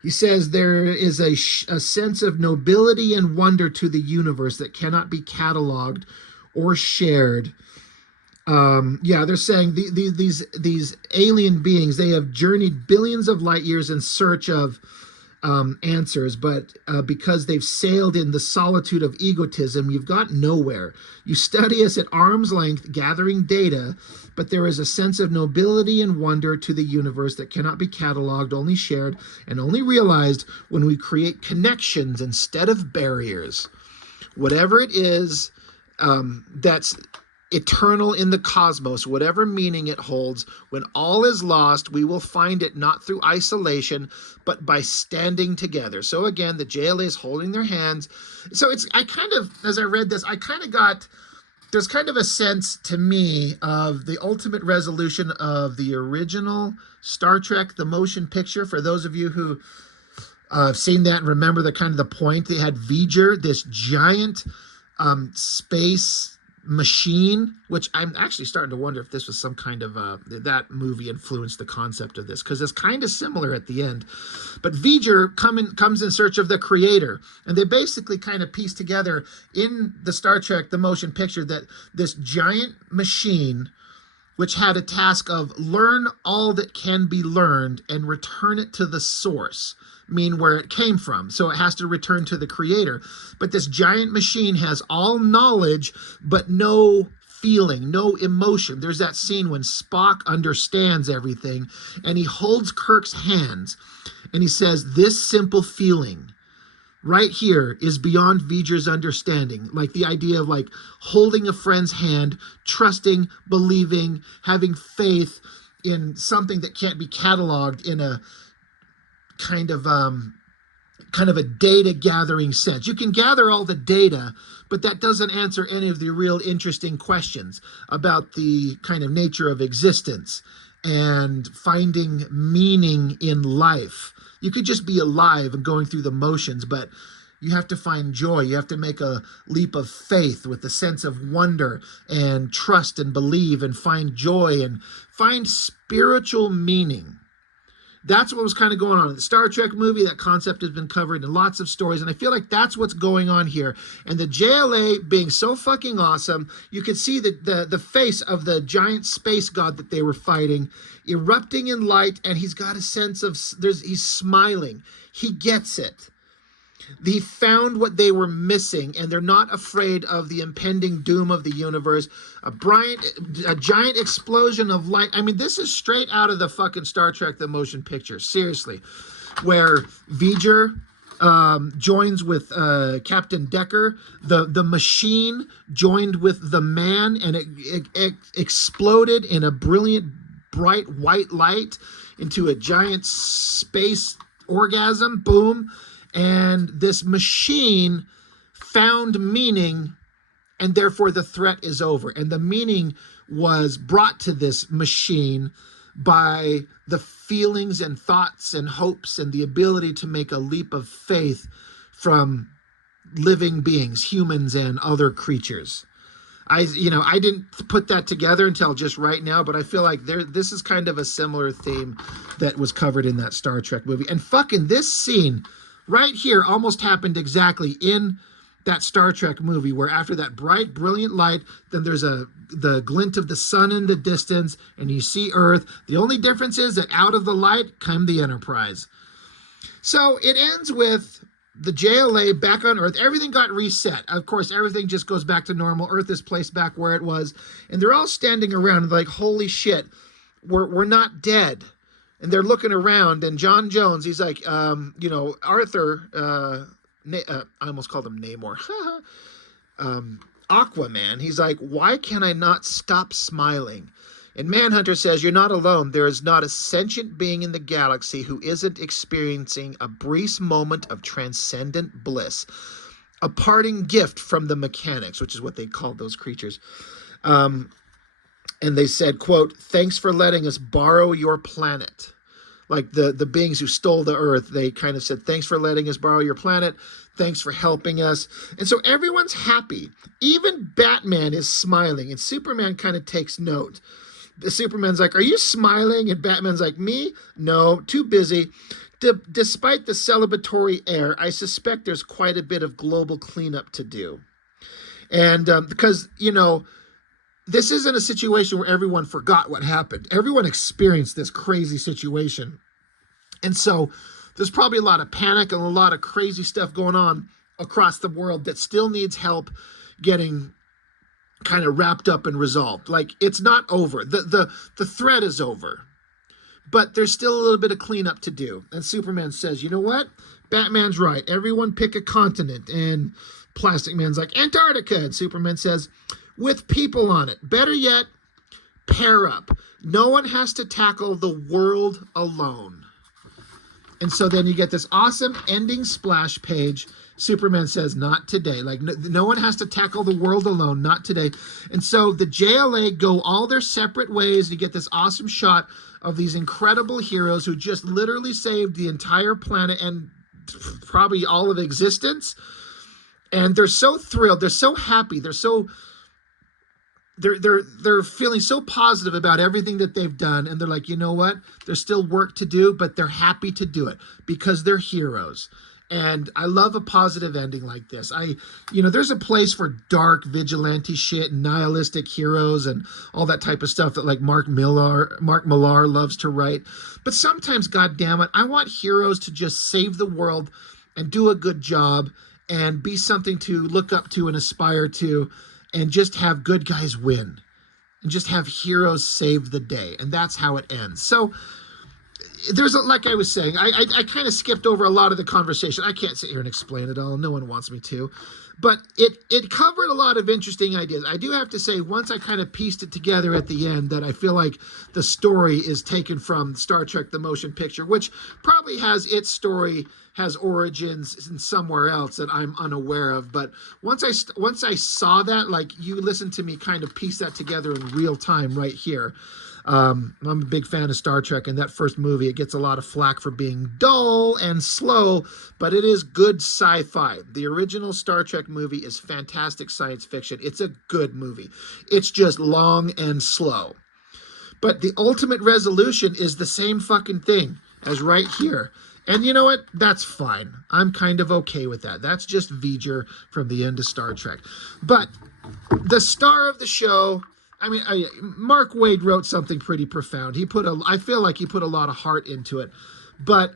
He says there is a sense of nobility and wonder to the universe that cannot be cataloged or shared. They're saying these alien beings, they have journeyed billions of light years in search of answers, but because they've sailed in the solitude of egotism, you've got nowhere. You study us at arm's length, gathering data, but there is a sense of nobility and wonder to the universe that cannot be cataloged, only shared, and only realized when we create connections instead of barriers. Whatever it is that's eternal in the cosmos, whatever meaning it holds, when all is lost, we will find it not through isolation, but by standing together. So again, the JLA is holding their hands. So as I read this, there's kind of a sense to me of the ultimate resolution of the original Star Trek, the motion picture. For those of you who have seen that and remember the point, they had V'ger, this giant space machine, which I'm actually starting to wonder if this was some kind of that movie influenced the concept of this, because it's kind of similar at the end. But V'ger comes in search of the creator, and they basically kind of piece together in the Star Trek the motion picture that this giant machine, which had a task of learn all that can be learned and return it to the source, mean where it came from. So it has to return to the creator. But this giant machine has all knowledge, but no feeling, no emotion. There's that scene when Spock understands everything, and he holds Kirk's hands, and he says, this simple feeling, right here is beyond V'ger's understanding. Like the idea of like holding a friend's hand, trusting, believing, having faith in something that can't be cataloged in a kind of a data gathering sense. You can gather all the data, but that doesn't answer any of the real interesting questions about the kind of nature of existence and finding meaning in life. You could just be alive and going through the motions, but you have to find joy. You have to make a leap of faith with a sense of wonder and trust and believe and find joy and find spiritual meaning. That's what was kind of going on in the Star Trek movie. That concept has been covered in lots of stories, and I feel like that's what's going on here. And the JLA being so fucking awesome, you could see the face of the giant space god that they were fighting erupting in light, and he's got a sense of, he's smiling. He gets it. He found what they were missing, and they're not afraid of the impending doom of the universe. A giant explosion of light. I mean, this is straight out of the fucking Star Trek the Motion Picture, seriously, where V'ger joins with Captain Decker. The machine joined with the man, and it exploded in a brilliant, bright white light into a giant space orgasm. Boom. And this machine found meaning, and therefore the threat is over. And the meaning was brought to this machine by the feelings and thoughts and hopes and the ability to make a leap of faith from living beings, humans and other creatures. I didn't put that together until just right now, but I feel like this is kind of a similar theme that was covered in that Star Trek movie. And fucking this scene right here almost happened exactly in that Star Trek movie, where after that bright, brilliant light, then there's the glint of the sun in the distance, and you see Earth. The only difference is that out of the light came the Enterprise. So it ends with the JLA back on Earth. Everything got reset. Of course, everything just goes back to normal. Earth is placed back where it was, and they're all standing around like, holy shit, we're not dead. And they're looking around, and John Jones, he's like, Arthur, I almost called him Namor, Aquaman, he's like, why can I not stop smiling? And Manhunter says, you're not alone. There is not a sentient being in the galaxy who isn't experiencing a brief moment of transcendent bliss, a parting gift from the mechanics, which is what they called those creatures. And they said, quote, thanks for letting us borrow your planet. Like the beings who stole the Earth, they kind of said, thanks for letting us borrow your planet. Thanks for helping us. And so everyone's happy. Even Batman is smiling, and Superman kind of takes note. The Superman's like, are you smiling? And Batman's like, me? No, too busy. Despite the celebratory air, I suspect there's quite a bit of global cleanup to do. And because, this isn't a situation where everyone forgot what happened. Everyone experienced this crazy situation. And so there's probably a lot of panic and a lot of crazy stuff going on across the world that still needs help getting kind of wrapped up and resolved. Like, it's not over. The threat is over. But there's still a little bit of cleanup to do. And Superman says, you know what? Batman's right. Everyone pick a continent. And Plastic Man's like, Antarctica. And Superman says, with people on it. Better yet, pair up. No one has to tackle the world alone. And so then you get this awesome ending splash page. Superman says, not today. Like, no one has to tackle the world alone, not today. And so the JLA go all their separate ways. You get this awesome shot of these incredible heroes who just literally saved the entire planet and probably all of existence. And they're so thrilled. They're so happy. They're feeling so positive about everything that they've done, and they're like, you know what? There's still work to do, but they're happy to do it because they're heroes. And I love a positive ending like this. There's a place for dark vigilante shit and nihilistic heroes and all that type of stuff that like Mark Millar loves to write. But sometimes, goddammit, I want heroes to just save the world and do a good job and be something to look up to and aspire to, and just have good guys win and just have heroes save the day. And that's how it ends. So there's like I was saying, I kind of skipped over a lot of the conversation. I can't sit here and explain it all. No one wants me to, but it covered a lot of interesting ideas. I do have to say, once I kind of pieced it together at the end, that I feel like the story is taken from Star Trek: The Motion Picture, which probably has its story, has origins in somewhere else that I'm unaware of. But once I saw that, like, you listened to me kind of piece that together in real time right here. I'm a big fan of Star Trek, and that first movie, it gets a lot of flack for being dull and slow, but it is good sci-fi. The original Star Trek movie is fantastic science fiction. It's a good movie. It's just long and slow. But the ultimate resolution is the same fucking thing as right here. And you know what? That's fine. I'm kind of okay with that. That's just V'ger from the end of Star Trek. But the star of the show, I mean, Mark Waid wrote something pretty profound. I feel like he put a lot of heart into it. But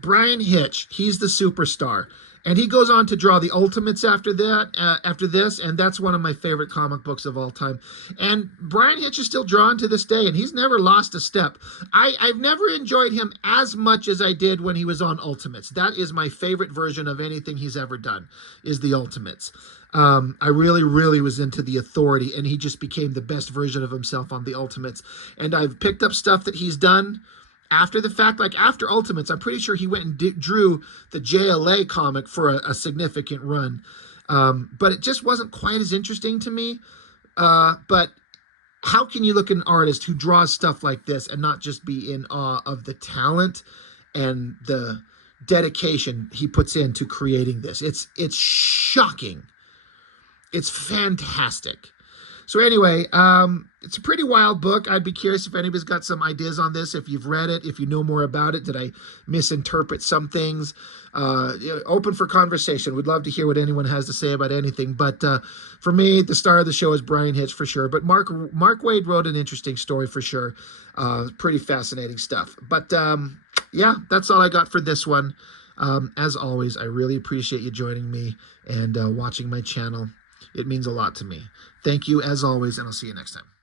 Bryan Hitch, he's the superstar. And he goes on to draw the Ultimates after this, and that's one of my favorite comic books of all time. And Bryan Hitch is still drawn to this day, and he's never lost a step. I've never enjoyed him as much as I did when he was on Ultimates. That is my favorite version of anything he's ever done, is the Ultimates. I really, really was into the Authority, and he just became the best version of himself on the Ultimates. And I've picked up stuff that he's done after the fact, like after Ultimates. I'm pretty sure he went and drew the JLA comic for a significant run. But it just wasn't quite as interesting to me. But how can you look at an artist who draws stuff like this and not just be in awe of the talent and the dedication he puts into creating this? It's shocking. It's fantastic. So anyway, it's a pretty wild book. I'd be curious if anybody's got some ideas on this, if you've read it, if you know more about it. Did I misinterpret some things? Open for conversation. We'd love to hear what anyone has to say about anything. But for me, the star of the show is Bryan Hitch for sure. But Mark Waid wrote an interesting story for sure. Pretty fascinating stuff. But yeah, that's all I got for this one. As always, I really appreciate you joining me and watching my channel. It means a lot to me. Thank you as always, and I'll see you next time.